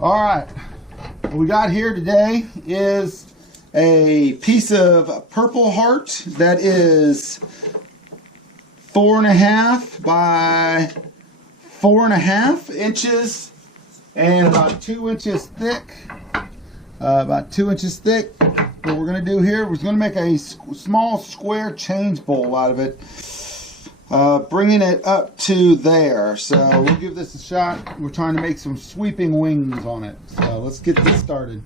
All right, what we got here today is a piece of purple heart that is 4.5 by 4.5 inches and about 2 inches thick. What we're going to do here, we're going to make a small square change bowl out of it, bringing it up to there. So we'll give this a shot. We're trying to make some sweeping wings on it. So let's get this started.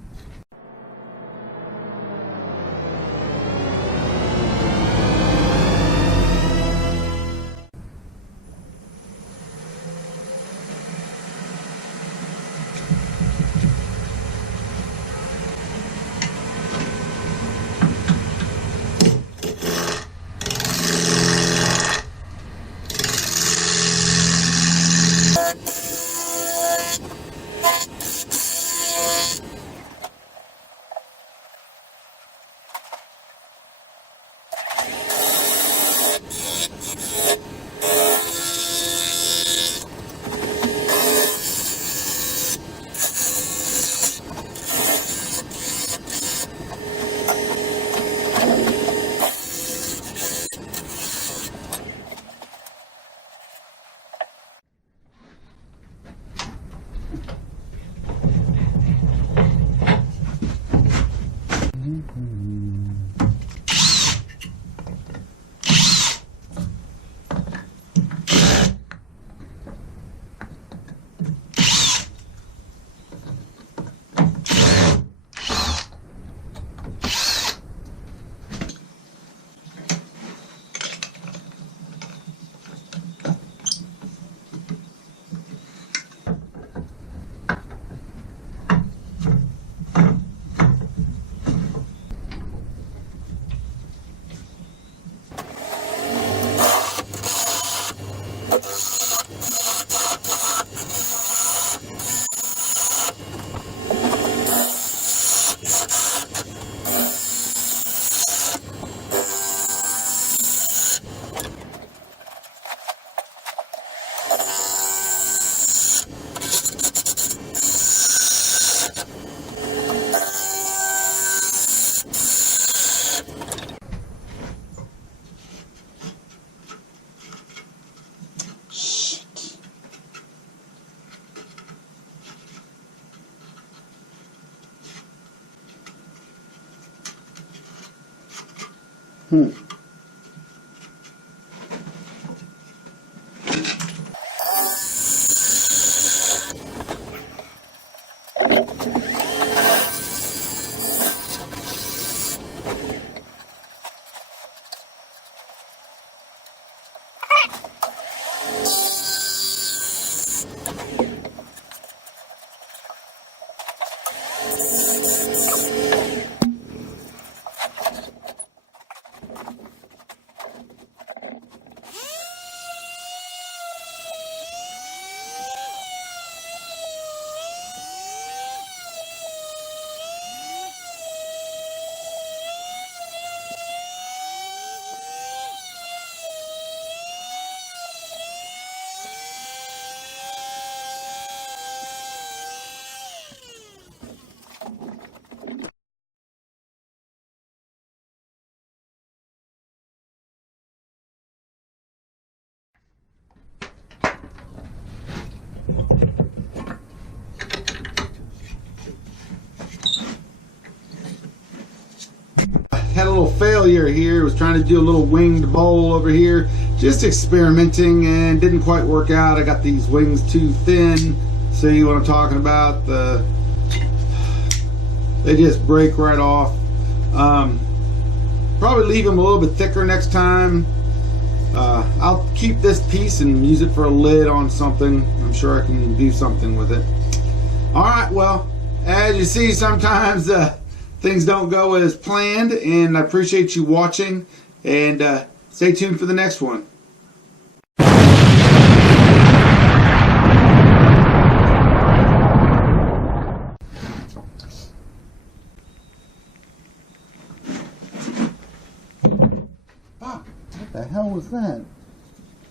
Had a little failure here. Was trying to do a little winged bowl over here, just experimenting, and didn't quite work out. I got these wings too thin. See what I'm talking about? They just break right off. Probably leave them a little bit thicker next time. I'll keep this piece and use it for a lid on something. I'm sure I can do something with it. All right, well, as you see, sometimes things don't go as planned, and I appreciate you watching, and stay tuned for the next one. What the hell was that?